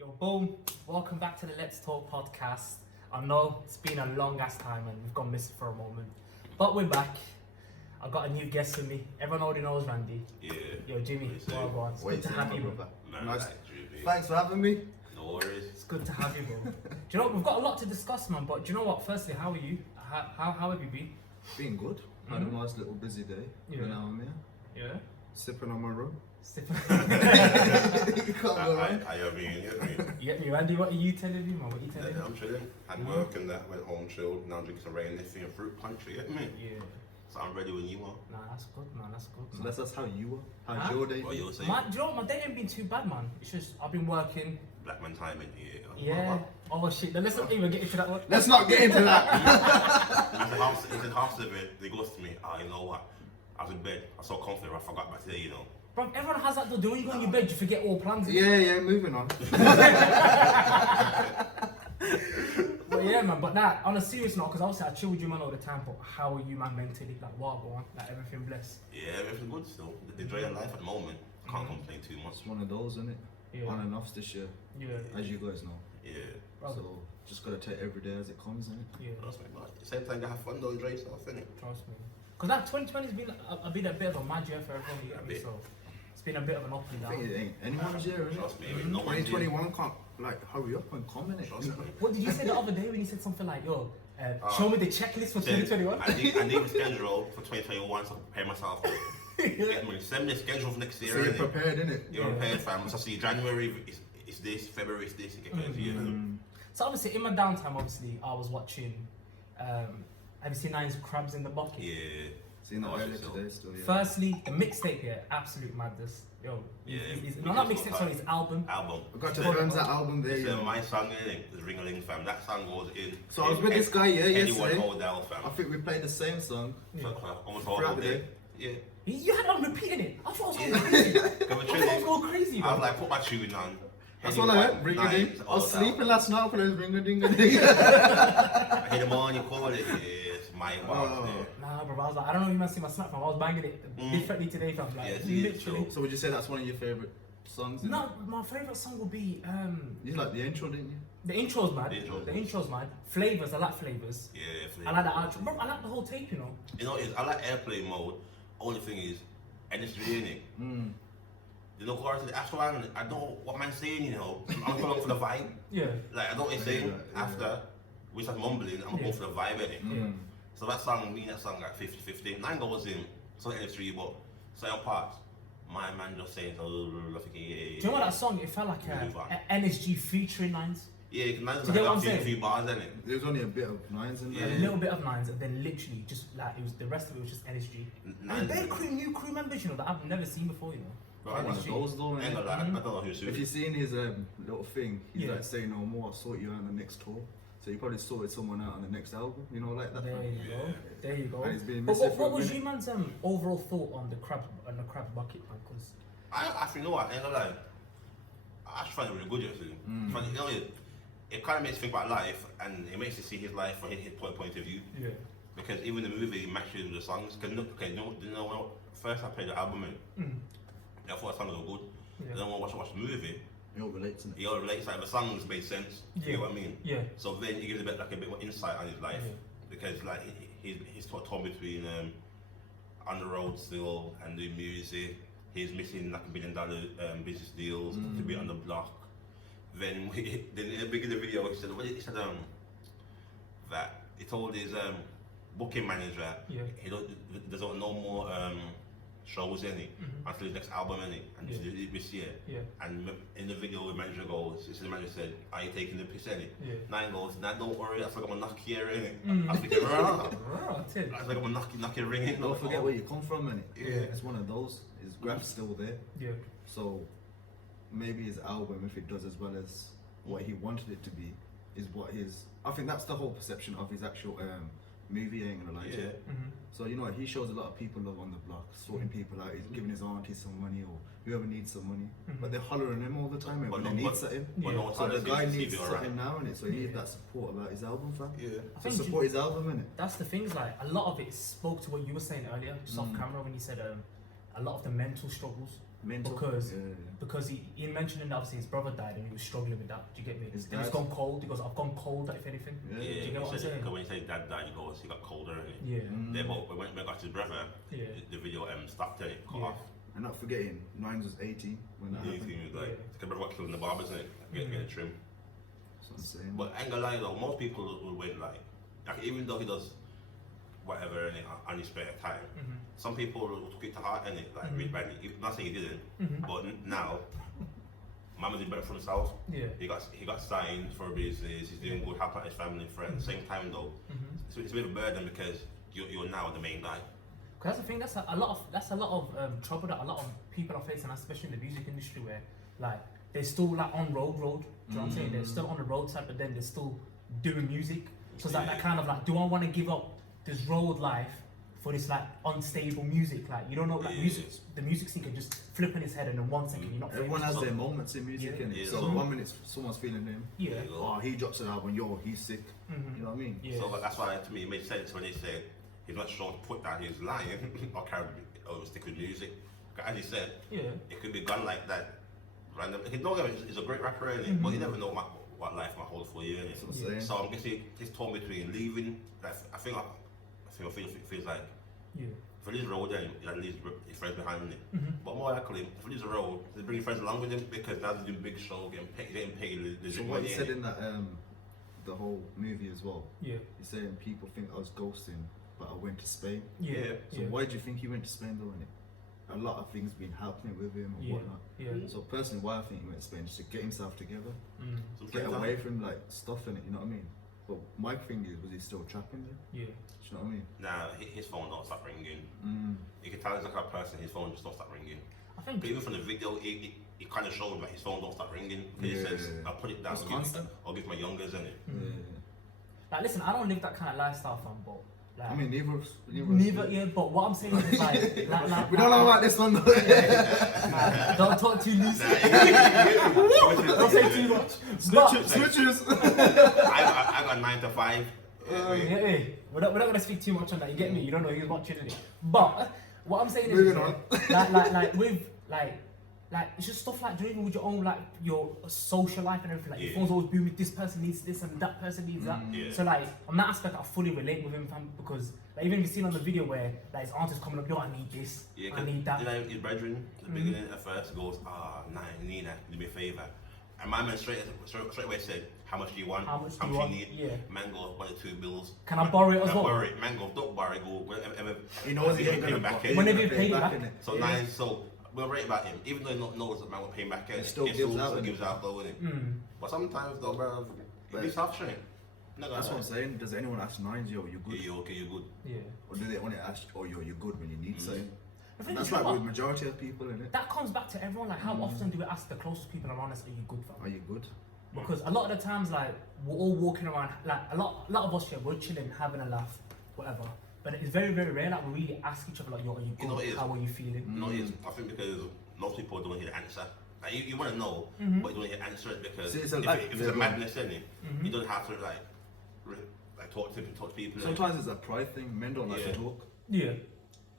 Yo, boom. Welcome back to the Let's Talk podcast. I know it's been a long ass time and we've gone missing for a moment. But we're back. I've got a new guest with me. Everyone already knows Randy. Yeah. Yo, Jimmy. Well, go on. It's good to have you, bro. Nice. Thanks for having me. No worries. It's good to have you, bro. Do you know what? We've got a lot to discuss, man. But do you know what? Firstly, how are you? How have you been? Been good. Had a nice little busy day. Yeah. Now I'm here. Yeah. Sipping on my rum. Sipping. You can't go wrong. I have been, You get me, Randy? What are you telling me, man? What are you telling me? I'm chilling. Had work and that, went home, chilled. Now drinking some rain, this and fruit punch, you get me? Yeah. So I'm ready when you are. Nah, that's good, man. That's good. So Man. that's just how you were. How's Huh? your day? What you were saying? Man, do you know what? My day ain't been too bad, man. It's just I've been working. Black man time in here. Yeah. Oh shit. Then let's not even get into that one. Let's not get into that. He's in half of it. They goes to me, you know what? I was in bed. I was so confident. I forgot about today, you know. Bro, everyone has that though. When you go in your bed, you forget all plans. Yeah, moving on. But yeah, man. But that on a serious note, because obviously I chill with you, man, all the time. But how are you, man, mentally? Like, what, go on? Like, everything blessed. Yeah, everything's good still. Enjoying life at the moment. Can't complain too much. It's one of those, isn't it? Yeah. On and offs this year, Yeah. as you guys know. Yeah. Bro, So just gotta take every day as it comes, innit? yeah. Trust me, but at the same time, you have fun, don't enjoy yourself, innit? Trust me. Because that 2020 has been a bit of a mad year for everyone. You get me? bit. So it's been a bit of an up and I think down. it ain't anyone's year, innit? Trust me, no one's 2021 can't hurry up and come, innit? Trust me. What did you say the other day when you said something like, "Yo, show me the checklist for 2021"? I need a schedule for 2021 so I can prepare myself. Get me. Send me a schedule for next year. So you're innit? prepared, innit? You're prepared, fam. So see, January is this, February is this. You get crazy. So obviously in my downtime, obviously I was watching. Have you seen Nine's Crabs in the Bucket? Yeah. Seen that I watched earlier it still. today still, yeah. Firstly, the mixtape here, absolute madness. Yo, Yeah, no, not mixtape, sorry, his album. Album. I got to friends that album there, It's yeah. my song, innit? There's Ring-a-Ling, fam. That song goes in. So I was with this guy, yeah, Anyone yesterday. Adele, fam. I think we played the same song. For almost all Throughout the day. day. Yeah. You had it on repeating it. I thought I was going Yeah. crazy. I Go thought with I was Trinity. going crazy, I was bro. like, put my tune on. That's all I heard, ring a ding. I was sleeping last night, but I was ring a ding a ding. I hit them on, you call it. Yeah, it's my box there. Nah, bro, I was like, I don't know if you might see my snap, fam. I was banging it differently today, fam. Like, Yeah, see, literally. So would you say that's one of your favourite songs? No, my favourite song would be You like the intro, didn't you? the intro's mad. The intro's mad. Flavors, I like flavors. Yeah, I like the outro. Bro, I like the whole tape, you know. You know, I like airplane mode. Only thing is, and it's raining. You know, chorus after one, I don't know what man's saying, you know. I'm going for the vibe. Yeah. Like, I don't know what he's saying. Yeah. After, we start mumbling, I'm going for the vibe, innit? Yeah. So that song, me and that song, like 50-50. 9 goes in, so NF3, but certain parts, my man just saying, Do you know what that song? It felt like a NSG featuring Nines. Yeah, 9's Do you get what I'm like a saying? few bars, innit? There was only a bit of nines in Yeah. there. A little bit of Nines, and then literally just like it was the rest of it was just NSG. And Nines- they're new crew members, you know, that I've never seen before, you know. Bro, I One of those though, ain't gonna lie, I man. don't know who's If who. you've seen his little thing, he's Yeah. like saying no more, I'll sort you out on the next tour. So he probably sorted someone out on the next album, you know, like that. There you go. Yeah. There you go. And it's been But missing for what a was minute. you man's overall thought on the crab bucket, man? Because I actually know what, I ain't gonna lie. I actually find it really good, actually. You know, it kind of makes you think about life, and it makes you see his life from his point of view. yeah. Because even the movie matches with the songs. Cause you know when first I played the album, I thought the songs were good. Yeah. Then when I watched the movie, It all relates, innit? he all relates, like the songs made sense. You know what I mean? Yeah. So then it gives a bit more insight on his life, Yeah. because like he's torn between on the road still and doing music. He's missing like $1 billion business deals to be on the block. Then in the beginning of the video, he said that he told his booking manager Yeah. there's no more shows until his next album and this year. Yeah. And in the video, the manager goes, the manager said, "Are you taking the piss Yeah. 9 goes, "Nah, don't worry, that's like I'm gonna knock here I was thinking, that's like I'm gonna knock your ring in. Don't forget where you come from, innit? Yeah. It's one of those. His graph's still there. Yeah. So maybe his album, if it does as well as what he wanted it to be, is what his. I think that's the whole perception of his actual movie. Ain't gonna lie to you. So you know what, he shows a lot of people love on the block, sorting people out. He's giving his auntie some money or whoever needs some money, but they're hollering him all the time when they need something. So the guy needs something now, innit? So he needs that support about his album, fam. I So think support his album, innit? that's the things. Like a lot of it spoke to what you were saying earlier, just off camera when you said a lot of the mental struggles Mental. Because he mentioned obviously his brother died and he was struggling with that. Do you get me? His And he's dad? gone cold. He goes, I've gone cold, if anything. Yeah. Do you get what I'm saying? Because when you say dad died, he got colder. Yeah. They both, when we got his brother, Yeah. the video stopped and it cut Yeah. off. And not forgetting, Nines was 18 when that The happened. thing was like, the brother got killed in the barber, isn't it? Get a trim. That's what I'm saying. But I ain't gonna lie though, most people will wait like even though he does whatever in it on his spare time, some people will took it to heart in it, like really badly. Not saying he didn't, but now Mama did better for himself. Yeah. He got signed for a business, he's doing good, helping out his family and friends. Same time though, it's a bit of a burden because you're now the main guy. Because that's the thing, that's a lot of trouble that a lot of people are facing, especially in the music industry, where like they're still like on road. Do you know what I'm saying? They're still on the roadside, but then they're still doing music. So it's like that kind of like, do I want to give up this road life for this like unstable music? Like you don't know, like the music scene can just flip in his head, and in 1 second you're not. Everyone famous. has their moments in music, Yeah. innit? Yeah. So 1 minute someone's feeling him. Yeah. Oh, he drops an album, he's sick. You know what I mean? Yeah. So that's why to me it made sense when they said he's not sure to put down his line or stick with music. As you said, it could be gone like that. Random. He's a great rapper, innit? But you never know what life might hold for you, innit? That's what I'm saying. So I'm guessing he's torn between leaving. I think feels like if he leaves the road, then he leaves his friends behind him. But more likely, if he leaves the road, he's bringing friends along with him because now he's doing big show, getting paid. So what he said in that the whole movie as well. Yeah. He's saying people think I was ghosting, but I went to Spain. Yeah. So why do you think he went to Spain though? Innit? A lot of things been happening with him and whatnot. Yeah. So personally, why I think he went to Spain is to get himself together, Some get free away time. from like stuff in it. You know what I mean? But my thing is, was he still trapping there? Yeah. Do you know what I mean? Nah, his phone don't stop ringing. You can tell he's like a person, his phone just don't stop ringing. I think. But even from the video, it kind of showed that his phone don't stop ringing. He says, I'll put it down, It's constant. I'll give my youngers in it. Like, listen, I don't live that kind of lifestyle, fam, but like, I mean, neither. yeah. But what I'm saying is like We don't know about this one though. don't talk too loose. Don't say too much. Switches. I got 9 to 5. Hey, we're not gonna speak too much on that. You get me? You don't know who's watching it. But what I'm saying is, Moving on. like with like it's just stuff like doing with your own like your social life and everything. Like your phone's always booming. This person needs this and that person needs that. So like on that aspect, I fully relate with him, fam, because like, even if you seen on the video where like his aunt is coming up, yo, I need this, I need that. You know, his brethren, the beginning at first goes, Nina, do me a favour. And my man straight away said, how much do you want? How much do you want? need? Yeah. Man goes, 1 or 2 bills. Can I borrow it as well? Borrow it. Man goes, don't borrow it. Go, whenever. He knows he ain't pay gonna back pay in. Whenever you pay it back. innit? So nice. So we're right about him. Even though he knows that man will pay back in, He still gives out, innit? gives out though, innit? But sometimes though, bro, it's tough, shit. That's what I'm saying. Does anyone ask Nines, yo, you good? Yeah, you okay, you're good. Yeah. Or do they only ask, oh, yo, you're good when you need something? I think That's you know like what? with majority of people, innit? That comes back to everyone. Like, how often do we ask the closest people around us, "Are you good, fam?" Are you good? Because a lot of the times, like, we're all walking around, like, a lot of us here, we're chilling, having a laugh, whatever. But it's very, very rare that we really ask each other, like, yo, are you good? You know what it is? How are you feeling? No, it is. I think because most people don't hear the answer. Like you want to know, but you don't hear the answer it because See, it's if it's a madness in it, Mm-hmm. you don't have to like talk to people. Sometimes it's a pride thing. Men don't like to talk. Yeah.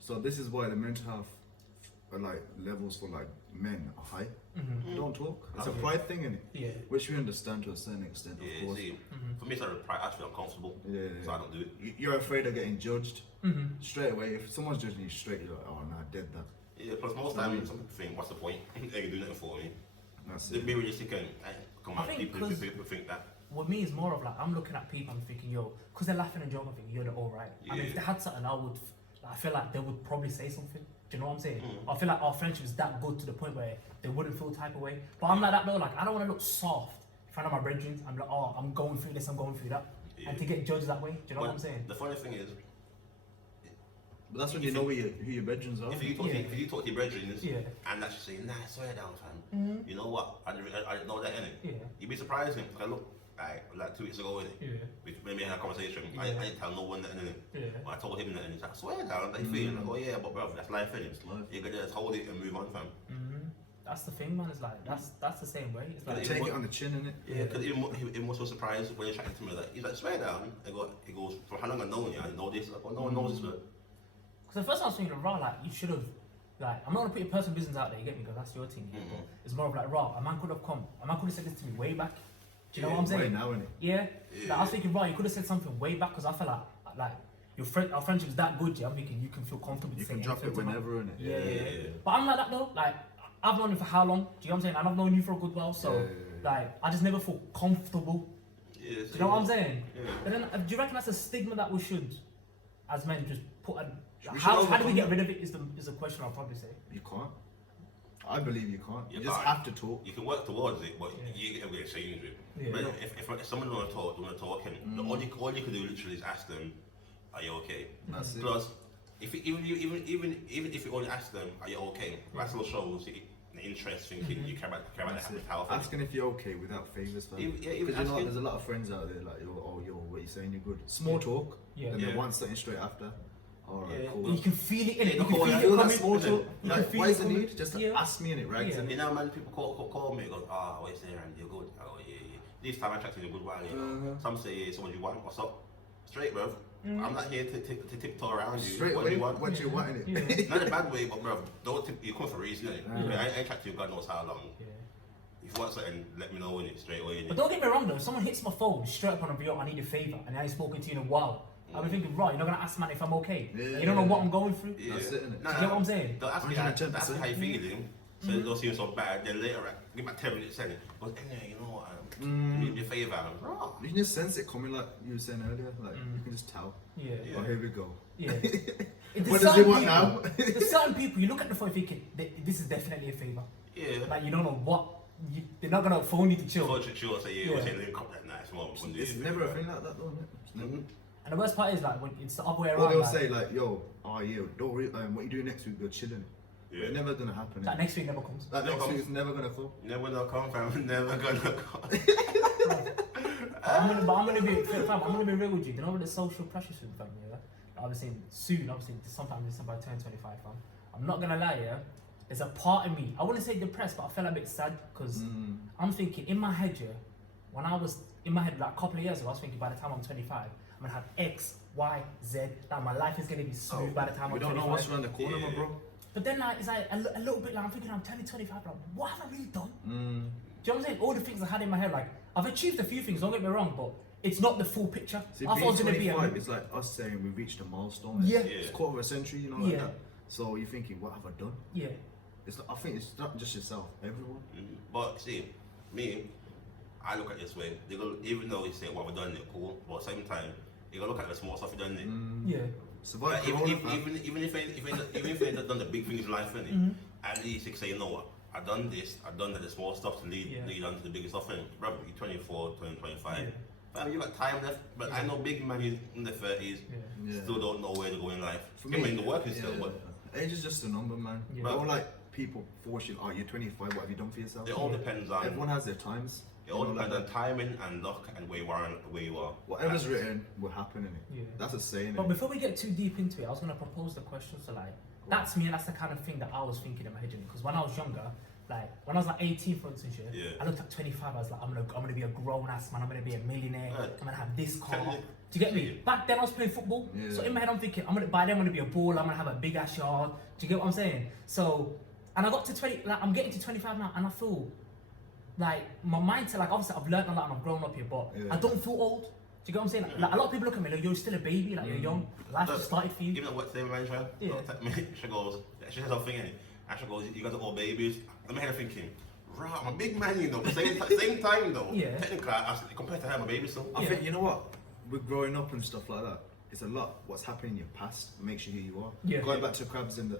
So this is why the mental health like levels for like men are high. Don't talk. It's a pride thing, innit? Yeah. Which we understand to a certain extent, of Yeah, course. see, for me it's like pride. I feel uncomfortable, so I don't do it. You're afraid of getting judged straight away. If someone's judging you straight, you're like, oh, nah, I did that. Yeah, plus most times some people think, what's the point? They can do nothing for me. That's Be it. realistic and come on, I think people 'cause- think that. With me, it's more of like, I'm looking at people, I'm thinking, yo, because they're laughing and joking, I'm thinking, you're the alright. I mean, if they had something, I feel like they would probably say something. Do you know what I'm saying? I feel like our friendship is that good to the point where they wouldn't feel type of way. But I'm like that though, like, I don't want to look soft in front of my brethren. I'm like, oh, I'm going through this, I'm going through that. Yeah. And to get judged that way, do you know what I'm saying? The funny thing is, But that's when you know who your bedrooms are. if you talk to your brethren Yeah. and that's just saying, nah, swear down, fam. You know what? I didn't know that, innit? Yeah. You'd be surprised, innit? Because look, like 2 weeks ago, innit? Yeah. When we had a conversation, I didn't tell no one that, innit? Yeah. But I told him that, and he's like, swear down, they feel. Like, oh yeah, but bro, that's life, innit? It's life. You gotta just hold it and move on, fam. That's the thing, man. It's like, that's the same way. It's like, Take it on the chin, innit? Yeah, because he was so surprised when he chatted to me. Like, he's like, swear down. He goes, for how long I know you? I know this. Like, oh, no one knows this, but because the first time I was thinking, raw, like, you should have like, I'm not gonna put your personal business out there, you get me, because that's your thing. But it's more of like, raw. A man could have come. A man could have said this to me way back. Do you know what I'm saying? Way now, innit? Yeah. Like, I was thinking, right, you could have said something way back, because I feel like our friendship is that good. Yeah, I'm thinking you can feel comfortable. You can drop it whenever, innit? Yeah. But I'm like that though. Like, I've known you for how long? Do you know what I'm saying? And I've known you for a good while, so like, I just never feel comfortable. Yeah, Do you know what I'm saying? Yeah. But then, do you reckon that's a stigma that we should, as men, just put? How do we get rid of it? Is the question I'll probably say. You can't. I believe you can't. You just can't. have to talk. You can work towards it, but you get everything change it. Yeah. But if someone don't want to talk, and all you can do literally is ask them, "Are you okay?" That's it. Plus, even if you only ask them, "Are you okay?" That still shows the interest, thinking you care about the health. Asking if you're okay without favours, fam. Even Because you know, asking- there's a lot of friends out there like, yo, what you saying? You're good. Small talk. Yeah. And Yeah. then want something straight after. Alright, cool. You can feel it in it. You Yeah, can you feel feel it that coming. small talk. You Like, can feel why it is the coming. need? Just Yeah. ask me in it, right? Yeah. You know, man, people call me, go, what you saying, Randy? You're good. Oh, yeah. This time I chat to you a good while, you know. Some say, yeah, so what do you want? What's up? Straight, bro. I'm not here to tiptoe around you. Straight what away, do you want? what you want in it. Yeah. Not in a bad way, but bro, you come for a reason, innit? I ain't chat to you God knows how long. Yeah. If you want something, let me know in it straight away. But don't get me wrong though, if someone hits my phone straight up on a video, I need a favour, and I ain't spoken to you in a while. I'll be thinking, right, you're not gonna ask man if I'm okay. Yeah. You don't know what I'm going through. Yeah. That's it, innit? Nah, Do you get what I'm saying? Don't ask me 110%. how you feeling. So it don't seem so bad. Then later, give about 10 minutes in. But anyway, you know what? You need a favour. You can just sense it coming, like you were saying earlier. Like you can just tell. Yeah. Yeah. Oh, here we go. Yeah. What does he want now? There's certain people, you look at the phone thinking, this is definitely a favour. Yeah. Like, you don't know what, they're not gonna phone you to chill. Before chill, say, yeah, Yeah. we'll say link up that night. It's never a thing like that, though. It's never. And the worst part is, like, when it's the other way Or around. they'll like, say like, "Yo, what you doing next week? We're chilling." Yeah. But it's never gonna happen. that next week never comes. That Never next week comes. is never gonna come. Never gonna come, fam. Never gonna come. I'm gonna be real with you. You know what the social pressure soon, fam, yeah? Obviously sometime this by 2025, fam. I'm not gonna lie, yeah. There's a part of me, I wouldn't say depressed, but I felt a bit sad because I'm thinking in my head, yeah, when I was in my head like a couple of years ago, I was thinking by the time I'm 25, I'm gonna have X, Y, Z. That my life is gonna be smooth by the time We I'm don't 25. know what's around the corner, my bro. But then like it's like a little bit like I'm thinking I'm turning 25, like what have I really done? Do you know what I'm saying? All the things I had in my head, like I've achieved a few things, don't get me wrong, but it's not the full picture. See, I thought it was gonna be a 25 it's like us saying we reached a milestone. Yeah. It's quarter of a century, you know, like Yeah. that. So you're thinking, what have I done? yeah. It's not, I think it's not just yourself, everyone. But see, me, I look at it this way. They go, even though you say what we've done, it cool, but at the same time, you gotta look at the small stuff you've done. Yeah. Survive Like, Corona, fam. even if they ain't done the big things in life, innit? At least you can say, you know what, I've done this, I've done the small stuff to lead on to the bigger stuff, innit? Bro, you're 24, 25. You got time left, but I know big man is in the 30s, Yeah. still don't know where to go in life. For I mean, the work is still, but age is just a number, man. Yeah. Don't like people force you, you're 25, what have you done for yourself? it all depends on. Everyone has their times. It all You know, depends like on timing and luck and where you are and where you are. whatever's written will happen in it. Yeah. That's a saying. But innit? before we get too deep into it, I was gonna propose the question. So like, that's me, and that's the kind of thing that I was thinking in my head. Because when I was younger, like when I was like 18, for instance, Yeah. I looked at 25. I was like, I'm gonna be a grown ass man. I'm gonna be a millionaire. Right. I'm gonna have this car. Tell me. Do you get me? Back then I was playing football, Yeah. so in my head I'm thinking, by then I'm gonna be a baller. I'm gonna have a big ass yard. Do you get what I'm saying? So, and I got to 20. Like I'm getting to 25 now, and I feel like my mindset. Like obviously I've learned a lot and I've grown up here, but Yeah. I don't feel old. Do you get what I'm saying? Like a lot of people look at me like you're still a baby, like you're young. Life just started for you. Even at work today, man, Yeah. she goes, she has something in it, and she goes, you got the old babies. I'm here thinking, right, I'm a big man, you know. Same time though. Yeah. Technically, compared to her, I'm a baby still. I think, you know what? With growing up and stuff like that, it's a lot what's happening in your past makes you who you are. Yeah. Going back to Krabs in the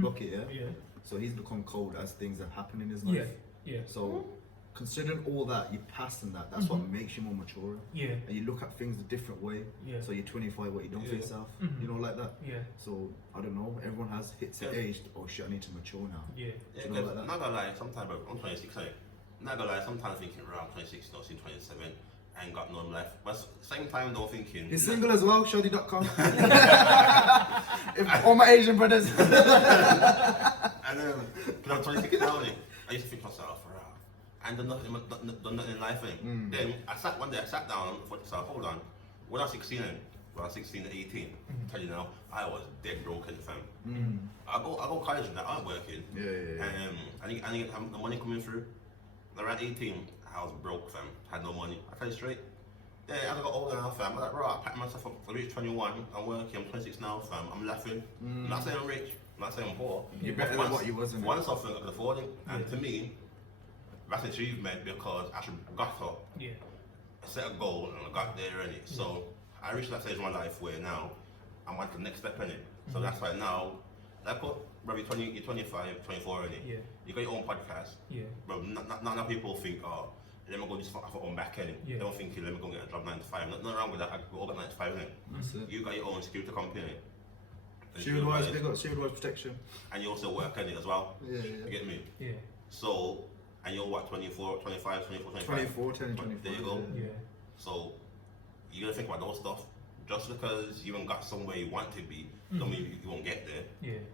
bucket, yeah? Yeah. So he's become cold as things are happening in his Yeah. life. Yeah. So considering all that, your past and that's what makes you more mature. Yeah. And you look at things a different way. Yeah. So you're 25, what you done for Yeah. yourself. Mhm. You know, like that. Yeah. So I don't know. Everyone has hits at age. Oh shit, I need to mature now. Yeah. Yeah, You know, 'cause like that. not gonna lie, sometimes I'm 26, ain't. Not gonna lie, sometimes thinking, right, I'm 26, no, see 27, I ain't got none left. But same time though thinking, You're single as well, shoddy.com. All my Asian brothers. and because I'm 26 now, innit, I used to think to myself, right, and done nothing in life, innit. Then I sat down and thought to myself, hold on, when I was 16, around 16 to 18. Tell you now, I was dead broken, fam. Mm. I go college and I'm working. Yeah. I didn't get the money coming through. Around 18, I was broke, fam. Had no money. I tell you straight. Yeah, as I got older now, fam, I'm like, right, I packed myself up. I reached 21. I'm working. I'm 26 now, fam. I'm laughing. I'm not saying I'm rich. I'm not saying I'm poor. You're better than what you wasn't. Once I could afford it, and to me, that's an achievement because I should got up. Yeah. Set a goal and I got there in it. So I reached that stage of my life where now I'm on to the next step in it. So that's why now, like what, bro, you're 25, 24 in it. Yeah. You got your own podcast. Yeah. Bro, not people think, oh, let me go just for own back in it. Yeah. They don't think, let me go get a job 9 to 5. Nothing wrong with that. I all got 9 to 5 in it. That's it. You got your own security company. Shield wise, they got shield wise protection. And you also work in it as well. Yeah. You get me? Yeah. So, and you're what, 24, 25, 24, 25? 24, 10, 24. There you go. Yeah. So you gotta think about those stuff. Just because you haven't got somewhere you want to be, don't mean you won't get there.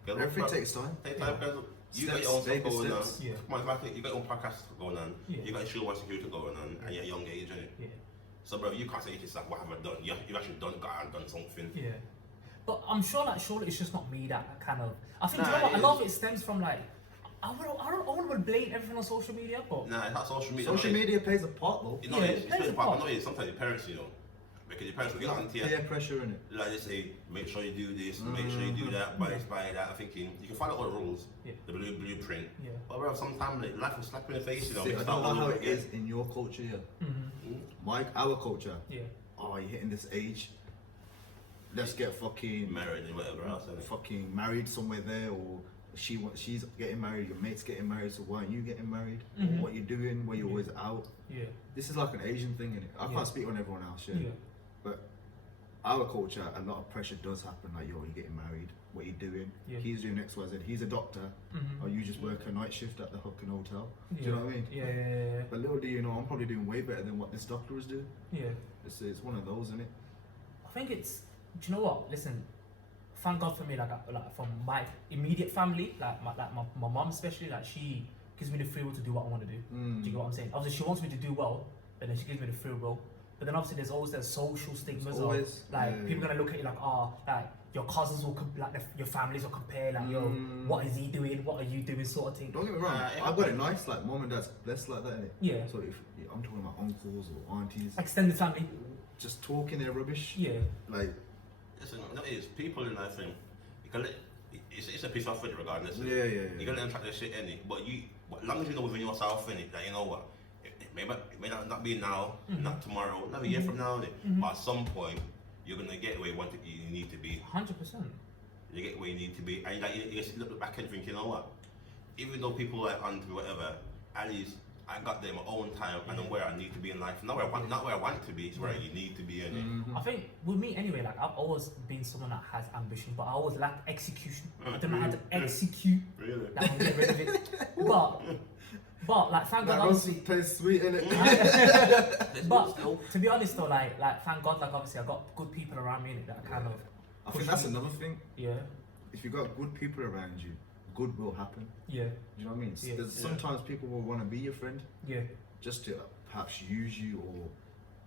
Yeah. Everything takes time. Take time, because you got Steps, your own stuff baby going on. steps. Yeah. Come on, you got your own podcast going on. Yeah. You got your shield security going on, and you're at a young age, innit? Yeah. So, bro, you can't say to yourself, "What have I done?" You've actually done something. Yeah. But I'm sure that surely it's just not me that kind of. I think Nah, you know what, it a lot is. of it stems from like. I don't want to blame everything on social media, but Nah, it's not social media. Social media plays a part though. You know, Yeah, it's it plays really a part. part. I know it's sometimes your parents, you know, because your parents will get on to you. Peer pressure in it. Like they say, make sure you do this, make sure you do that, buy this, buy that. I'm thinking you can follow all the rules, Yeah. the blueprint. Yeah. But bro, sometimes like, life will slap you in the face, you know. See, I it's don't not know all how over it is again. in your culture. Yeah. Mm-hmm. Our culture. Yeah. Oh, you're hitting this age. Let's get fucking Married and whatever else. innit? fucking married somewhere there, or she's getting married, your mate's getting married, so why aren't you getting married? Mhm. Or what you doing, where you're always out. Yeah. This is like an Asian thing, innit? I Yeah. can't speak on everyone else, Yeah. but our culture, a lot of pressure does happen, like, yo, you're getting married, what you doing? Yeah. He's doing XYZ, he's a doctor, Mm-hmm. or you just work a night shift at the fucking hotel. Do you know what I mean? Yeah. But little do you know, I'm probably doing way better than what this doctor is doing. Yeah. It's one of those, isn't it? I think it's. Do you know what? Listen, thank God for me. Like from my immediate family, like my mom especially, like she gives me the free will to do what I want to do. Do you get what I'm saying? Obviously, she wants me to do well, but then she gives me the free will. But then obviously, there's always that social stigmas of always, like yeah. people gonna look at you like, oh, like your cousins will your families will compare, like, yo, what is he doing? What are you doing? Sort of thing. Don't get me wrong, I've got it nice, like mom and dad's blessed like that, innit? Yeah. So if I'm talking about uncles or aunties, Extended family. just talking their rubbish, Yeah. like, Listen, no, it is people in life thing. You can let it's a piece of food regardless. yeah. You can let them track their shit in it, but as long as you know within yourself in it that you know what, it may not be now, not tomorrow, not a year from now, but at some point you're gonna get where you need to be. 100%. You get where you need to be, and like, you just look back and think, you know what? Even though people like on to whatever, at least I got there my own time, and I'm where I need to be in life. Not where I want to be. It's where you need to be in it. I think with me anyway, like I've always been someone that has ambition, but I always lack execution. I don't know how to execute. Really? Like I'm getting rid of it. But like thank God that roast obviously. tastes sweet, innit? But to be honest though, like thank God, like obviously I got good people around me that kind of. I think push that's me. another thing. Yeah. If you got good people around you, good will happen. Yeah. Do you know what I mean? Yeah. There's sometimes people will want to be your friend Yeah. just to perhaps use you, or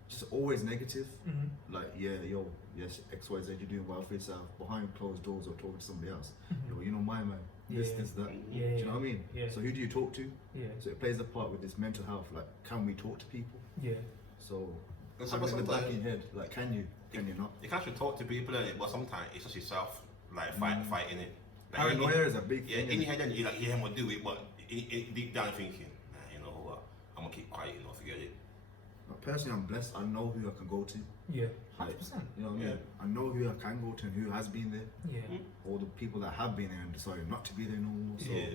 just always negative. Mm-hmm. Like, yeah, yo, yes, XYZ, you're doing well for yourself. Behind closed doors or talking to somebody else. Yo, you know my man. This, Yeah. this, that. Yeah. Do you know what I mean? Yeah. So who do you talk to? Yeah. So it plays a part with this mental health. Like, can we talk to people? Yeah. So And having in the back of sometimes your head, like, can you? Can you not? you can actually talk to people in it, but sometimes it's just yourself, like fighting it. Like, Paranoia is a big Yeah, thing. in innit? your head, then you're like, yeah, I'm gonna do it, but deep down thinking, nah, you know what, I'm gonna keep quiet, you know, forget it. Like, personally, I'm blessed. I know who I can go to. Yeah. Like, 100%. you know what I mean? Yeah. I know who I can go to and who has been there, Yeah. or the people that have been there and decided not to be there no more. So Yeah.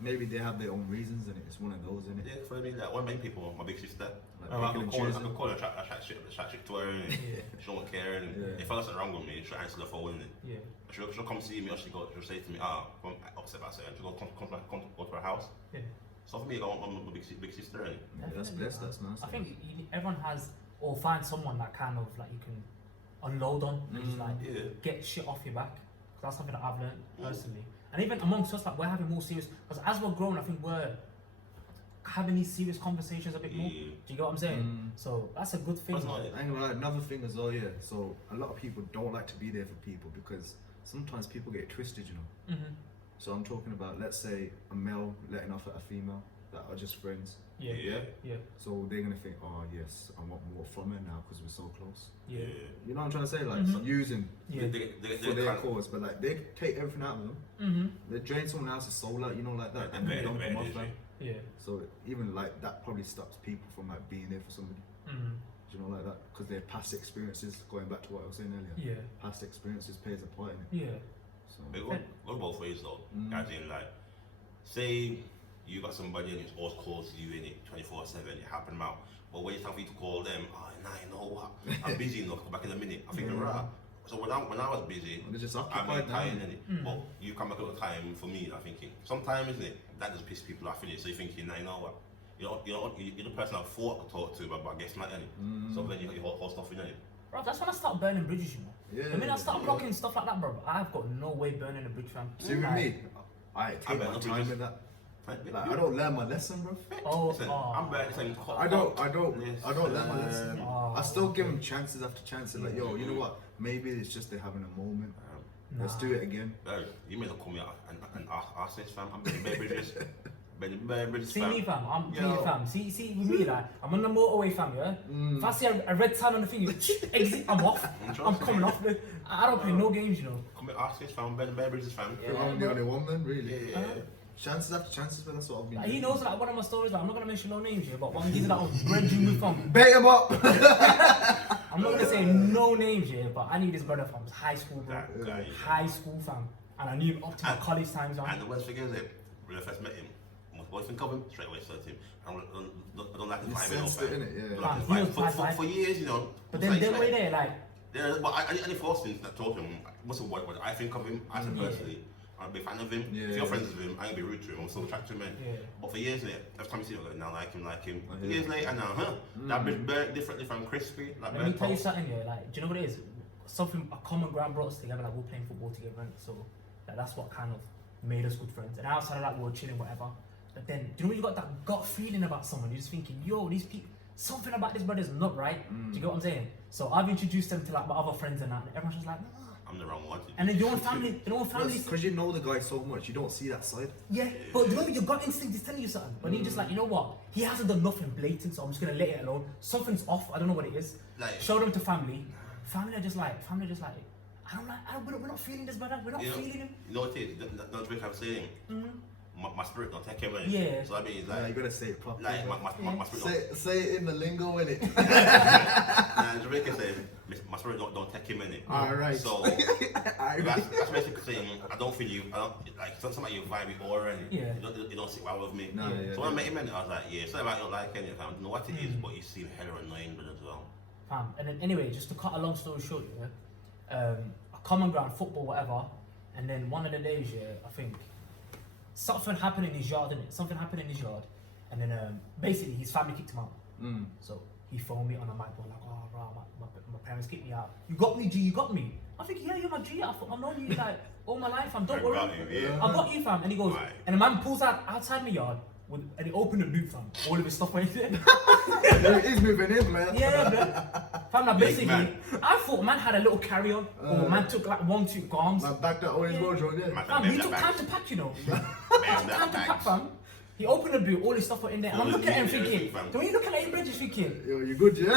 maybe they have their own reasons, and it's one of those, isn't it? Yeah, for me, like one of my people, my big sister. Like I picking could and call, I choosing. could call her, chat shit to her, and Yeah. she don't care. And Yeah. if I was wrong with me, she'll answer the phone, and Yeah. she'll come see me, or she'll say to me, I'm upset about something. She'll go to her house. Yeah. So for me, I'm my big sister, and Yeah, that's blessed. That's nice. I think everyone has, or find someone that kind of like you can unload on and just like yeah. get shit off your back. 'Cause that's something that I've learned personally. And even amongst us, like we're having more serious. Because as we're growing, I think we're having these serious conversations a bit more. Do you get what I'm saying? So that's a good thing. Another thing as well, yeah. So a lot of people don't like to be there for people because sometimes people get twisted, you know. So I'm talking about, let's say, a male letting off at a female that are just friends. Yeah. So they're gonna think, oh yes, I want more from her now because we're so close. Yeah. You know what I'm trying to say? Like using for their cause, but like they take everything out of them. They drain someone else's soul out, you know, like that, and they dump them off. Like. Yeah. So even like that probably stops people from like being there for somebody. You know, like that, because their past experiences, going back to what I was saying earlier. Yeah. Past experiences plays a part in it. Yeah. So. What both ways though? As in, like, say you got somebody and it's always calls you in it 24/7, you help them out. But when it's time for you to call them, you know what? I'm busy enough, come back in a minute. I think right. So when I was busy, I made time in it. But you come back at the time for me, I'm thinking, sometimes, isn't it? That just pisses people off in it. So you're thinking, you know what? You're the person I thought to talk to, but I guess not any. So then you whole stuff in it. Bro, that's when I start burning bridges, you know. Yeah, I mean, I start blocking stuff like that, bro. I've got no way burning a bridge, fam. See, with me, I take my time with that. Like, I don't learn my lesson, bro. I'm better saying. I don't learn my lesson. I still give them chances after chances. Like, yo, you know what? Maybe it's just they're having a moment. Let's do it again. You may not call me an artist, fam. I'm being bare bridges. See me, fam. I'm you, fam. See with me, like, I'm on the motorway, fam. Yeah. If I see a red sign on the thing, you exit. I'm off. I'm coming off. I don't play no games, you know. Come with artist, fam. Bare bridges, fam. I'm the only one, man. Really. Yeah. Chances after chances, but that's what I've been doing. He knows, like, one of my stories, like, I'm not going to mention no names here, but one geezer that was bridging with fam. Bait him up! I'm not going to say no names here, but I knew this brother from high school, bro. High school, fam. And I knew him up to my college times, fam. And the worst thing is, when I first met him, my boyfriend of him, straight away started him. I don't like his vibe, for years, you know. But then they were there, like... Yeah, but I didn't force him that told him, most of what I think of him, I said personally. I'm a big fan of him. If you're friends with him, I ain't gonna be rude to him. I'm still attracted to him. But for years later, every time you see him, like, now like him. Years later, now, that bit burnt differently from crispy. Like, let me tell you something, like, do you know what it is? Something, a common ground brought us together, like, we're playing football together, so that's what kind of made us good friends. And outside of that, we were chilling, whatever. But then, do you know when you got that gut feeling about someone? You're just thinking, yo, these people, something about this brother's not right. Do you get what I'm saying? So I've introduced them to, like, my other friends and that, and everyone's just like, nah. I'm the wrong one. And then your own family, because you know the guy so much, you don't see that side. Yeah, but you know your gut instinct is telling you something. But you're just like, you know what? He hasn't done nothing blatant, so I'm just gonna let it alone. Something's off. I don't know what it is. Like, show them to family. Family are just like, we're not feeling this, brother. We're not feeling him. You know what it is? That's what I'm saying. My spirit don't take him in. Yeah. So I mean, it's like you gotta say it properly. Like my spirit. Say it in the lingo, innit? Jamaican saying my spirit don't take him in it. Alright. So that's basically saying I don't feel you. I don't like something like you vibe it or anything. Yeah. You don't sit well with me. No, so when I met him in it, I was like, yeah, something I don't like anything. I don't know what it is, but you seem hella annoying as well. And then anyway, just to cut a long story short, a common ground, football, whatever. And then one of the days, I think. Something happened in his yard, innit? Something happened in his yard, and then basically his family kicked him out. So he phoned me on a mic, like, oh, bro, my parents kicked me out. You got me, G, you got me. I think, yeah, you're my G. I've known you like all my life, fam. Don't worry. I got you, fam. And he goes, and the man pulls out outside my yard, and he opened the boot, fam. All of his stuff went in. He's moving in, man. Yeah, man. Fam, like, basically, I thought man had a little carry-on, or man took like 1-2 garms. Man backed that orange wardrobe, yeah. Fam, he took time to pack, you know. Time to pack, fam. He opened the boot, all his stuff were in there, and I'm looking at him thinking, don't you look at him, Bridget, thinking, yo, you good, yeah?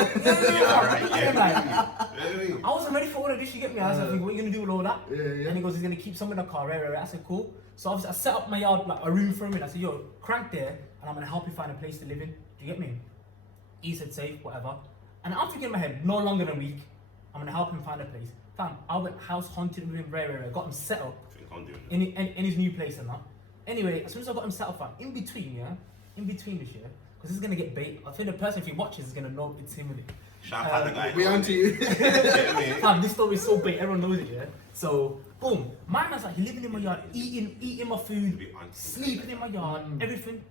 I wasn't ready for all of this, you get me? I was like, what are you gonna do with all that? Yeah. And he goes, he's gonna keep some in the car, right? I said, cool. So obviously I set up my yard, like a room for him, and I said, yo, crank there, and I'm gonna help you find a place to live in. Do you get me? He said, safe, whatever. And I'm thinking in my head, no longer than a week, I'm gonna help him find a place. Fam, I went house hunting with him, right, got him set up in his new place and that. Anyway, as soon as I got him set up, fam, in between this year, because this is gonna get bait. I think the person, if he watches, is gonna know it's him. Shout out the guy. We on to you. Fam, this story is so bait, everyone knows it, yeah? So, boom, my man's like, he living in my yard, eating my food, sleeping in my yard, everything.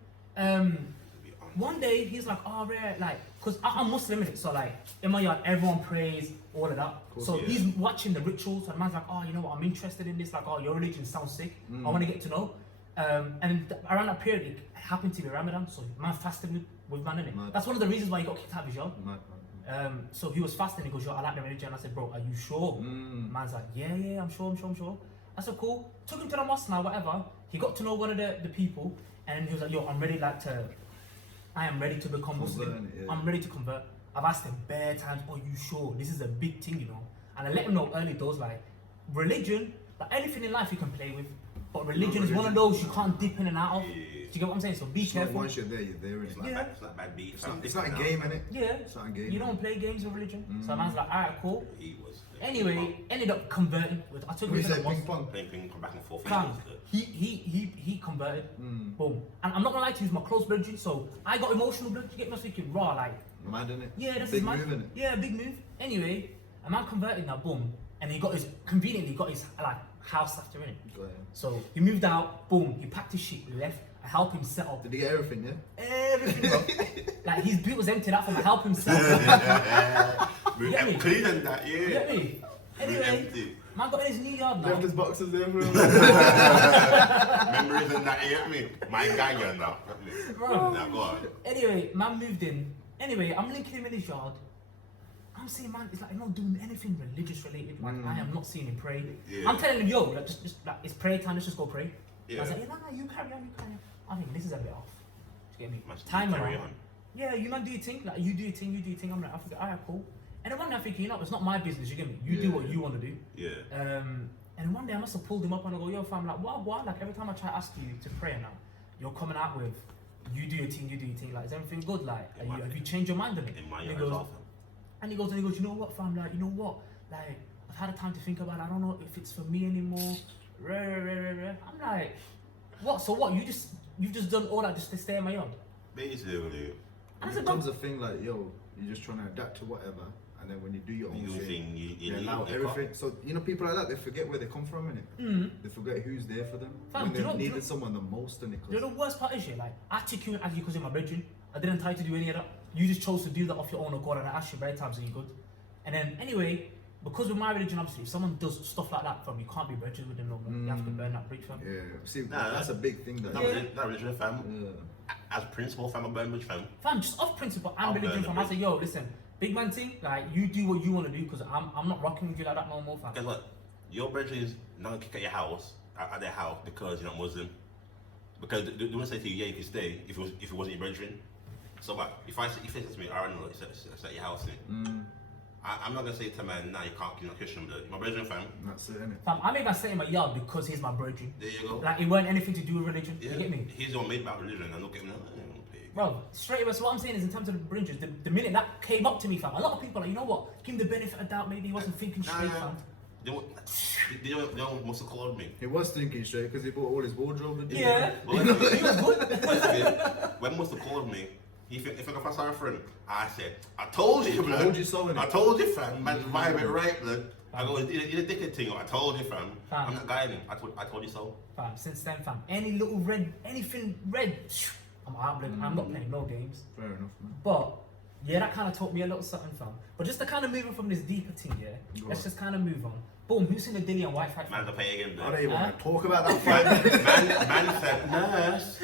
One day, he's like, oh, rare, like, because I'm Muslim, innit? So, like, in my yard, everyone prays, all of that. So, he's watching the rituals, and the man's like, oh, you know what, I'm interested in this, like, oh, your religion sounds sick, I want to get to know. Around that period, it happened to be Ramadan, so man fasted with man, innit? Mad. That's one of the reasons why he got kicked out of his job. Mad. So he was fasting. He goes, yo, I like the religion. I said, bro, are you sure? Man's like, yeah, I'm sure. I said, cool. Took him to the mosque now, whatever. He got to know one of the people, and he was like, yo, I am ready to become Muslim. Yeah. I'm ready to convert. I've asked him bare times, are you sure? This is a big thing, you know. And I let him know early doors, like, religion, like anything in life you can play with, but religion is one of those you can't dip in and out of. Yeah. Do you get what I'm saying? So be careful. Once you're there, you're there. It's like, It's not bad beef. it's not a game, innit? Yeah. It's not a game. You don't play games with religion. So man's like, alright, cool. He was. Anyway, ended up converting. I took him We to the said mosque. ping pong. Playing ping pong back and forth. Fam, he converted. Boom. And I'm not gonna lie to you, he's my close brother, so I got emotional, blood. You get me thinking raw, like, Mad, innit? yeah, that's big his man. move, innit? Yeah, big move. Anyway, a man converted now, boom, and he got his conveniently got his like house after in it. Go ahead. So he moved out, boom, he packed his shit, he left. I helped him set up Did he get everything, yeah? everything, bro. Like his boot was emptied out from I helped him set up. We're Get me? clean and that, yeah. You get me? Anyway, Empty. man got in his new yard now. Left his boxes there for him. Memories and that, you get me? My guy, you're now. Bro. Now, go on. Anyway, man moved in. Anyway, I'm linking him in his yard. I'm saying, man, it's like he's not doing anything religious related. Like, I am not seeing him pray. Yeah. I'm telling him, yo, like, just like, it's prayer time, let's just go pray. Yeah. I was like, yeah, nah, you carry on. I think this is a bit off. Do you get me? Must Time carry around. on. Yeah, you man do your thing. Like, you do your thing. I'm like, I think, alright, cool. And then one day I'm thinking, you know, it's not my business, you get me? You do what you want to do. Yeah. And one day I must have pulled him up and I go, yo, fam, like, what? Like, every time I try to ask you to pray now, you're coming out with, you do your thing. Like, is everything good? Like, have you changed your mind on it? In my And he eyes, goes, also. and he goes, you know what, fam? Like, you know what? Like, I've had a time to think about it. I don't know if it's for me anymore. I'm like, what? So what? You've just done all that just to stay in my yard? Basically, And I It said, becomes a thing like, yo, you're just trying to adapt to whatever, and then when you do your own you thing, think you you need allow it, everything. So you know, people like that, they forget where they come from, innit? They forget who's there for them Fam, when do you they know- needed someone the most, innit? you know the worst part is, yeah, like, I took you as you because you're my brethren. I didn't tell you to do any of that. You just chose to do that off your own accord, and I asked you very times, are you good? And then, anyway, because with my religion, obviously, if someone does stuff like that from you can't be brethren with them no more. You have to burn that bridge, fam. Yeah, see, Nah, that's a big thing. That That religion, fam. yeah. As principal, fam, a Burnbridge, fam. Fam, just off principle, I'm I'll religion, burn fam. the I say, yo, listen, big man thing, like, you do what you want to do, because I'm not rocking with you like that no more, fam. Guess what? Your brethren is not gonna kick at your house, at their house, because you're not Muslim. Because they wouldn't say to you, yeah, you can stay if it wasn't your brethren. So what? If it says to me, I don't know, it's at your house, I'm not gonna say to a man, nah, you're not Christian, but my brethren, fam. That's it, innit? Fam, I made my stay in my yard because he's my brethren. There you go. Like, it weren't anything to do with religion. Yeah. You get me? He's the one made about religion, and look at him now. Bro, straight away, so what I'm saying is in terms of the bridges, the minute that came up to me, fam, a lot of people are like, you know what, give him the benefit of doubt, maybe he wasn't thinking straight, fam. They don't must have called me. He was thinking straight because he bought all his wardrobe. Didn't Yeah, Well, he was good. When must have called me? If I saw a friend, I said, I told you, blood. told you so, innit? I told you, fam. Man, vibe it right, blood. I go, it's a dickhead thing. I told you, fam. I'm not guiding. I told you so. Fam, since then, fam, anything red, I'm out, blood. I'm not playing no games. Fair enough, man. But yeah, that kind of taught me a little something, fam. But just to kind of move on from this deeper thing, yeah, let's just kind of move on. Boom, who's seen the Dillian Whyte fight? Man, to pay again, I blood. don't even Huh? want to talk about that fight. Man said, nurse.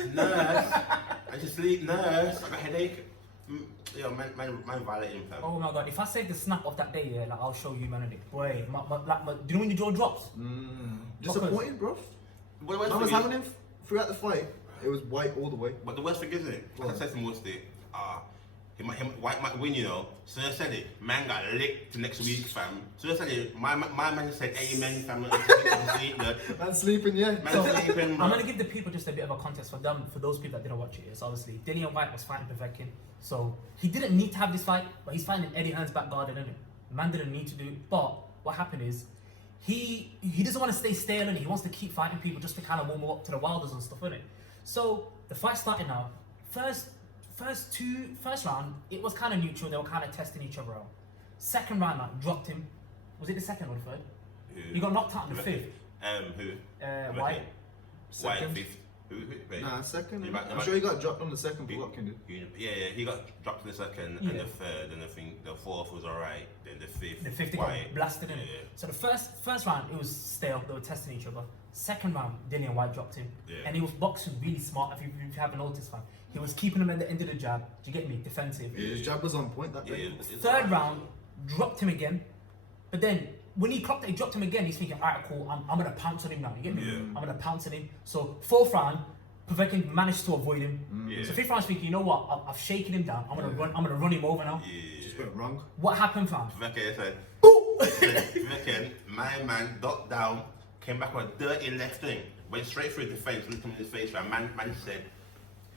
I just sleep, nurse. I got a headache. Yo, man violating, fam. Oh my god, if I save the snap of that day, yeah, like, I'll show you, man, it. Boy, do you know when your jaw drops? Disappointed, bro. But the worst I was thing having him throughout the fight. It was white all the way. But the worst thing isn't it? Like I said to Mustiii, White might win, you know. So I said it, man got licked the next week, fam. So I said it, my man said amen, fam. Man sleeping, yeah. Man sleeping, I'm gonna give the people just a bit of a context for them, for those people that didn't watch it. It's obviously Dillian Whyte was fighting Povetkin, so he didn't need to have this fight, but he's fighting Eddie Hearn's back garden, innit? Man didn't need to do it, but what happened is he doesn't want to stay stale, and he wants to keep fighting people just to kind of warm him up to the Wilders and stuff, innit? So the fight started now. First round, it was kind of neutral. They were kind of testing each other out. Second round, now dropped him. Was it the second or the third? He got knocked out in the fifth. Who? White. White Second. fifth. Nah, second. He I'm sure he got dropped on the second for Watkins. Yeah, he got dropped in the second, and the third, and I think the fourth was alright. Then the fifth he got blasted in it. So the first round it was stale. They were testing each other. Second round, Dillian Whyte dropped him, and he was boxing really smart. If you haven't noticed, fam, he was keeping him at the end of the jab. Do you get me? Defensive. Yeah, his jab was on point that day. Third round, dropped him again, but then when he clocked it, he dropped him again. He's thinking, alright, cool, I'm gonna pounce on him now. You get me? I'm gonna pounce on him. So fourth round, Povetkin managed to avoid him. So fifth round, thinking, you know what? I've shaken him down. I'm gonna run him over now. Just went wrong. What happened, fam? Povetkin said, Povetkin, my man ducked down, came back with a dirty left thing, went straight through the fence, looked him in his face, and man said,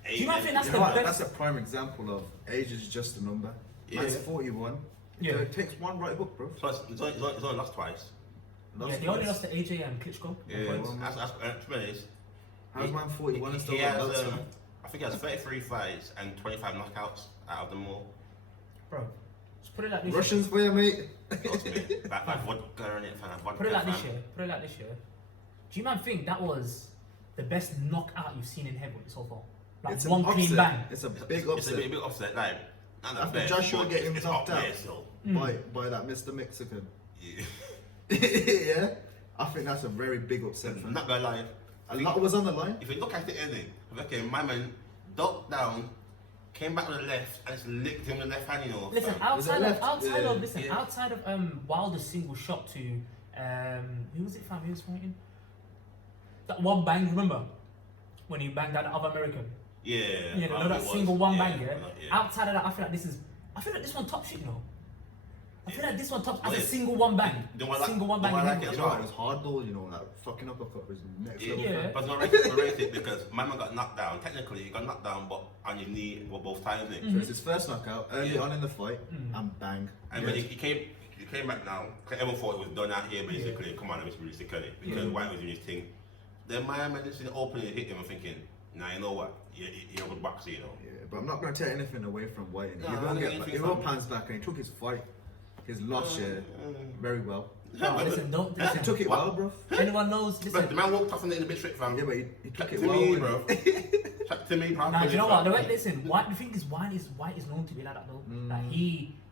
do you not think that's the best? That's a prime example of age is just a number. Man's 41. It takes one right hook, bro. So it's only lost twice. They only lost to AJ and Klitschko. That's how's man 41 and still he has, belts? I think he has 33 fights and 25 knockouts out of them all. Bro, just put it like this. Russians for you, mate. Like vodka and it, fam. Put it like this year. Do you man think that was the best knockout you've seen in heavyweight so far? Like It's one clean bang. It's a big upset. It's a big upset. Like, after Joshua getting knocked out by that Mr. Mexican. Yeah, I think that's a very big upset. I'm not gonna lie. A lot was on the line. If you look at it, okay, my man ducked down, came back on the left, and just licked him with the left hand, you know. Listen, outside of Wilder's single shot to who was it, fam? Who was fighting? That one bang, remember? When he banged that other American. Yeah. That single one bang, Outside of that, I feel like this one top shit, you know. I feel like this one top as a single one bang. Single one bang. It was hard though, you know, that fucking uppercut was next level. Yeah. But it's not rated because my man got knocked down. Technically, he got knocked down, but on his knee both times. So it's his first knockout early on in the fight, and bang. And when he came back now, everyone thought it was done out here basically. Come on, I'm just realistic, because White was doing his thing. Then my man just in the opening hit him and thinking, nah, you know what? You're a good boxer, you know. Yeah, but I'm not going to take anything away from White. He will pants back and he took his fight, his loss very well. No, listen, He took it well, bro. Anyone knows? Listen, but the man walked off in the bit strict, fam. Yeah, but he took it to well. Me, bro. To me, bro. Nah, do you know what? Listen, White, the thing is, White is known to be like that though. Like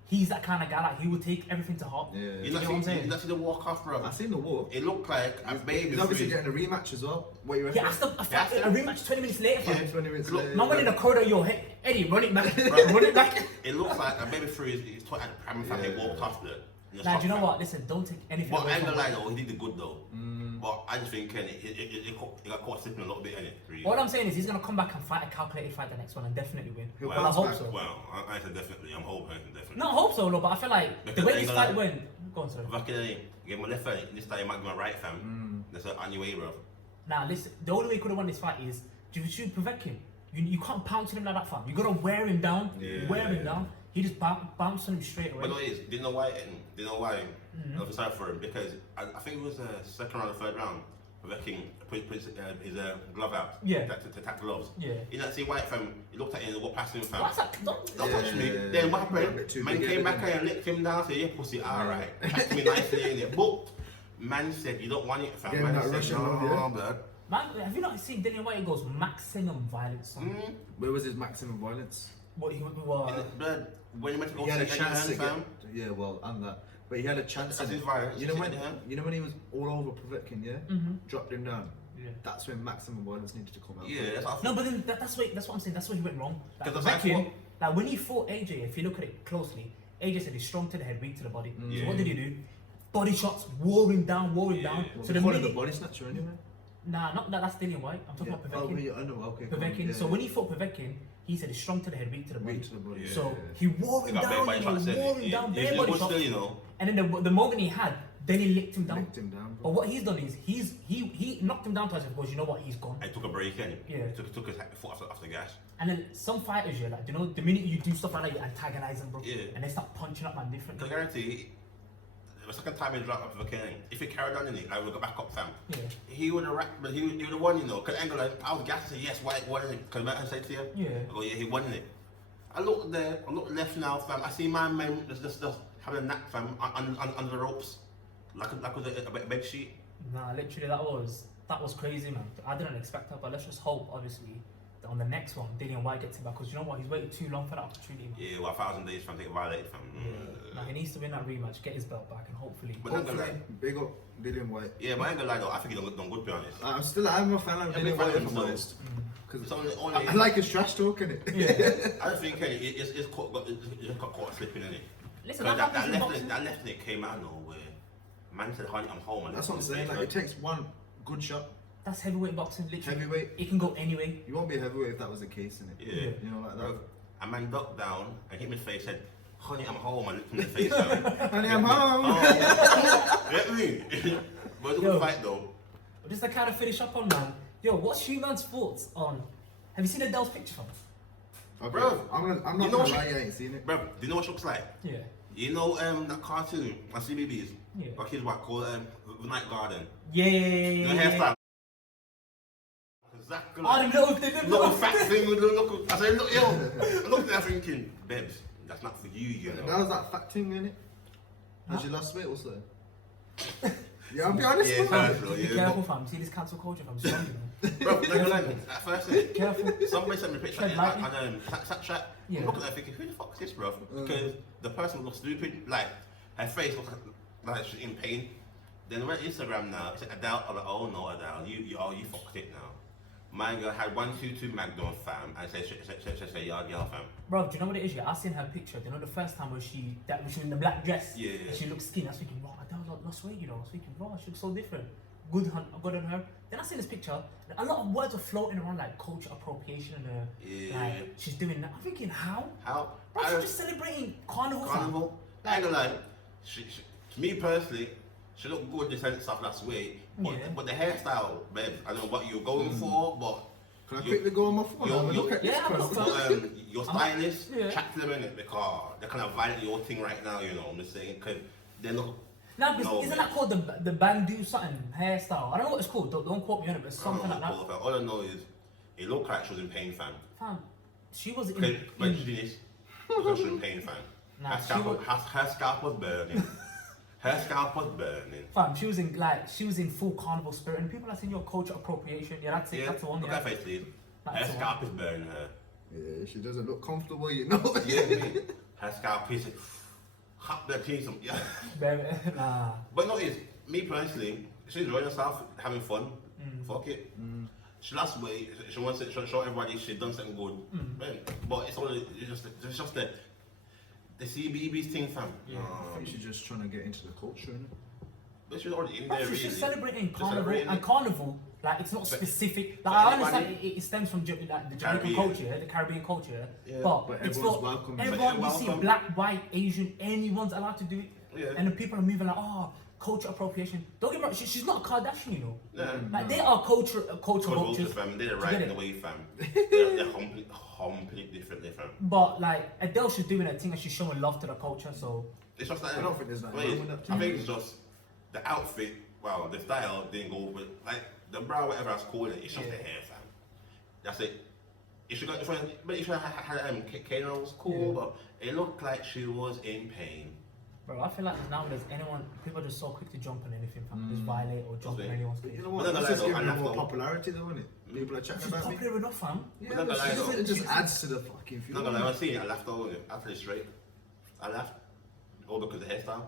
he's that kind of guy. Like he will take everything to heart. Yeah. You know what I'm saying? You not see the walk off, bro. I seen the walk. It looked like a baby. He's obviously getting a rematch as well. What you reckon? A rematch 20 minutes later. Yeah, 20 minutes later. Man went in the corridor, yo, hey, Eddie, run it back. Run it back. It looks like a baby through his toy at the prime family walked off the. Nah, do you know what? Listen, don't take anything away from I'm gonna lie though, he did the good though. But I just think he got caught slipping a little bit in it. Really. All I'm saying is he's gonna come back and fight a calculated fight the next one and definitely win. Well, I hope so. Well, I said definitely. I'm hoping definitely. No, I hope so, no, but I feel like because the way this fight went. Go on, sorry. If I can give my left hand, this time you might give my right fam. That's on your way, bro. Nah, listen. The only way you could have won this fight is you should prevent him. You can't pounce him like that, fam. You gotta wear him down. Wear him down. He just bounced on him straight away. But no, it is. Didn't know why. I was sorry for him because I think it was the second round or third round. King put his glove out. To tap gloves. You know, see White fam. He looked at him and walked past him, fam. What's that? Don't touch me. Then what happened? Man came back and licked him down. Said, "Yeah, pussy, alright." Tapped me nicely in it. But man said, "You don't want it, fam." Man said, "No, blood." Man, have you not seen Dillian Whyte? He goes maximum violence. Where was his maximum violence? What he was. Blood. When he went to go had a chance to fam. Yeah, well, and that. But he had a chance. That's his violence. You know when he was all over Povetkin, dropped him down. That's when maximum violence needed to come out. Yeah, that's what no, but then that's what I'm saying. That's where he went wrong. Like when he fought AJ, if you look at it closely, AJ said he's strong to the head, weak to the body. So what did he do? Body shots, wore him down. Well, so the minute the body snatcher anyway. Nah, not that. That's Dillian Whyte. I'm talking about Povetkin. Oh, I know. Okay. Povetkin. So when he fought Povetkin, he said he's strong to the head, weak to the body. So he wore him down. Bare body shots. You know. And then the moment he had, then he licked him down. But what he's done is he knocked him down twice because you know what, he's gone. I took a break in. Yeah. Took his foot off the gas. And then some fighters, like, you know, the minute you do stuff like that, you antagonize them, bro. Yeah. And they start punching up man different. I guarantee, the second time he dropped up the king, if he carried on in it, I would go back up, fam. Yeah. He would have rapped, but he would have won, you know. Because Angle, I was gassed and said, yes, White won it. Because I said to you, yeah. I go, yeah, he won it. I look there, I look left now, fam. I see my man just having a nap, fam, under the ropes. Like a bed sheet. Nah, literally, that was That was crazy, man. I didn't expect that, but let's just hope, obviously, that on the next one, Dillian Whyte gets him back. Because you know what? He's waited too long for that opportunity, man. Yeah, well, 1,000 days from getting violated from. Now he needs to win that rematch, get his belt back, and hopefully. But not gonna lie. Big up Dillian Whyte. Yeah, but I ain't gonna lie though. I think he's done good, to be honest. I'm a fan of Dillian Whyte, if I'm honest. It's only, I like his trash talk, innit? Yeah. I don't think it's got caught slipping in it. Listen, that happens in left boxing. that left leg came out of nowhere. Man said, "Honey, I'm home." And That's what I'm saying. Like, it takes one good shot. That's heavyweight boxing, literally. Heavyweight. It can go anyway. You won't be a heavyweight if that was the case, innit? Yeah. You know, like that. Bro, a man ducked down and hit me in the face, said, "Honey, I'm home." And looked him in the face. Honey, I'm home. Get me? But it's a Yo. good fight though. Just to kind of finish up on, man. Yo, what's you man's thoughts on? Have you seen Adele's picture, fam? Okay. Bro, I'm you not know gonna what lie, you ain't seen it. Bro, do you know what she looks like? Yeah. You know that cartoon on CBBS? Yeah. Like his what called The Night Garden. Yeah. The hairstyle. Exactly. Oh, them little Little fat thing with the look. I said, look, yo. I looked at that thinking, Bebs, that's not for you, you know. That was that fat thing, innit? Has you lost weight or so? Yeah, I'll be honest Yeah, with it's Be careful, fam. See this cancel culture, fam. Strong, man. Bro, at first, Careful. somebody sent me a picture Tread on lightly. Snapchat. Yeah. I'm looking at that thinking, who the fuck is this, bro? Because the person looks stupid. Like, her face looks like she's in pain. Then I went to Instagram now. It's Adele. I'm like, oh no, Adele, you fucked it now. My girl had 122 Magdon fam and said, yeah, girl fam. Bro, do you know what it is? Yeah, I seen her picture. You know the first time when she was in the black dress. Yeah. And she looked skinny. I was thinking, wow, Adele lost weight, you know. I was thinking, wow, she looks so different. Good on her. Then I seen this picture. A lot of words are floating around like culture appropriation and Yeah. like she's doing that. I'm thinking, how? How? Bro, she's just celebrating carnival. Carnival. I ain't gonna lie. To me personally, she looked good in the sense of last week. But the hairstyle, babe, I don't know what you're going for, but Can I quickly go on my phone? Have a look at this, Yeah, I'm cuz. not- your stylist, Yeah. chat to them in it because they're kind of violent your thing right now, you know. I'm just saying, because they look. Now, No, isn't man. that called the bandu something hairstyle? I don't know what it's called. Don't quote me on it, but it's something like that. All I know is it looked like she was in pain, fam. Fam, she was in. Okay, but she did this. Because she was in pain, fam. Nah, Her scalp was burning. Her scalp was burning. Fam, she was in full carnival spirit, and people are saying your culture appropriation. Yeah, that's it. Yeah, That's the one. look Yeah. at her face, please. That's Her the scalp is burning her. Yeah, she doesn't look comfortable, you know. Yeah, me. Her scalp is hot the teeth. Yeah. Nah. But no, it's me personally. She's enjoying herself, having fun. Fuck it. She lost weight. She wants to show everybody she done something good. Man, but it's just the CBBS thing, fam. I think she's just trying to get into the culture, innit? But she's already in Bro, there. she's Really. celebrating Just carnival, celebrating and it. carnival, like it's not specific. for Like I anybody- understand it stems from like, the Jamaican Caribbean. culture, the Caribbean culture, Yeah. but But it's everyone's for welcome. everyone. But You see, welcome. black, white, Asian, anyone's allowed to do it, Yeah. and the people are moving like, oh, culture appropriation. Don't get me wrong, she's not a Kardashian, you know. Yeah. Like they are culture Culture, vultures. fam. They're Do you right get in it? the way, fam. They're completely differently, fam. But like Adele, she's doing her thing and she's showing love to the culture. So It's just that I don't think there's nothing wait, wrong with that. I think it's just the outfit. Well, the style didn't go with like the brow, whatever I was calling it. It's just the hair, fam. That's it. If she got the front, but if she had cane rolls, cool. Yeah. But it looked like she was in pain. bro, I feel like nowadays people are just so quick to jump on anything, fam. Just violate or jump on Okay. anyone's But page. you know But what? then That's the just level, giving her and more that's popularity, though, isn't it? People are chatting She's about me. popular enough, fam. Yeah, But then but the level, it just adds to the fucking Not fuel. gonna lie, when I see it, I laughed over it. I tell you straight, I laughed. All because of the hairstyle.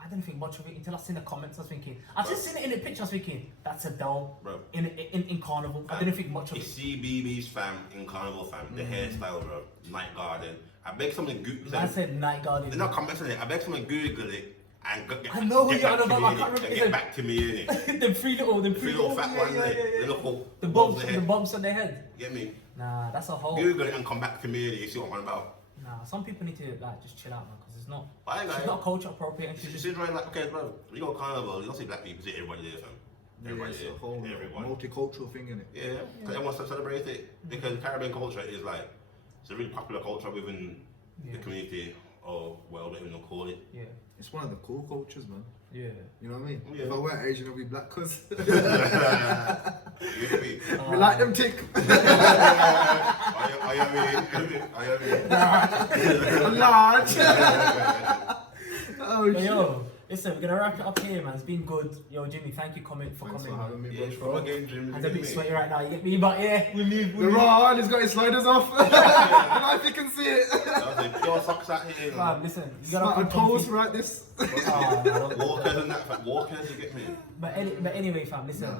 I didn't think much of it until I seen the comments. I was thinking, I just seen it in the picture. I was thinking, that's Adele Bro. in carnival. I didn't think much of It's it. CBBS fam in carnival fam. The hairstyle, bro. Night garden. I beg someone to Google. I said night garden. They're not commenting it. I beg someone to Google it and I know who get you're back on to about, me I in can't it, remember and his get name. back to me in it. Them three little fat ones there. They look all the above bumps, the the head. bumps on their head. Get me? Nah, that's a whole. Google it and come back to me in it. You see what I'm on about? Nah, some people need to like just chill out, man, because it's not. But I ain't She's gonna not culture appropriate, and she's She's just. just right like, okay, bro, you go carnival, you don't see black people, you see everybody there, fam. Yeah, Everybody it's there. a whole Everyone. multicultural thing, innit? Yeah, because everyone wants to celebrate it. Because Caribbean culture is like, it's a really popular culture within the Yeah. community, or well, whatever you call it. Yeah, It's one of the cool cultures, man. yeah. You know what I mean? Yeah. If I weren't Asian, I'd be black, cuz. You get me? We like them tick. I am Large. Oh, But shit. yo, Listen, we're gonna wrap it up here, man. It's been good. Yo, Jimmy, thank you for Thanks coming. for having me, Yeah, bro. come again, Jim. Hands a bit sweaty right now, you get me? But yeah, we leave. The raw he's got his sliders off. I don't know if you can see it. That was a pure socks out here. Fam, listen, you Smart gotta and come toes, comfy. right? This. Oh, no, don't- Walkers and that, fam. Walkers, you get me? But anyway, fam, listen.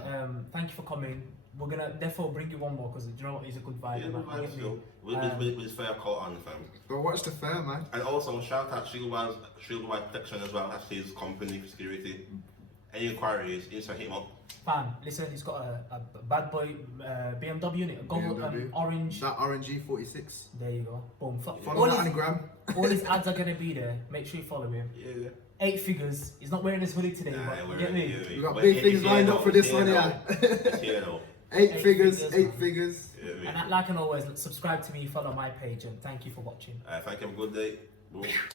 Thank you for coming. We're gonna therefore bring you one more because you know what? He's a good vibe. Yeah, man. vibes You get me? still. With his fair coat on, fam. Go watch the fair, man. And also, shout out Shield Whyte Protection as well. That's his company for security. Any inquiries, Insta hit him up. Fam, listen, he's got a bad boy BMW in it, a gold BMW. orange. That RNG 46. There you go. Boom. Follow that on the gram. All his ads are gonna be there. Make sure you follow him. Yeah. 8 figures. He's not wearing his hoodie today, but you get me? We got big things lined up for this one, yeah. It's here though. 8 figures, figures, 8 man. figures. Yeah, And like and always, subscribe to me, follow my page, and thank you for watching. Thank you. Have a good day.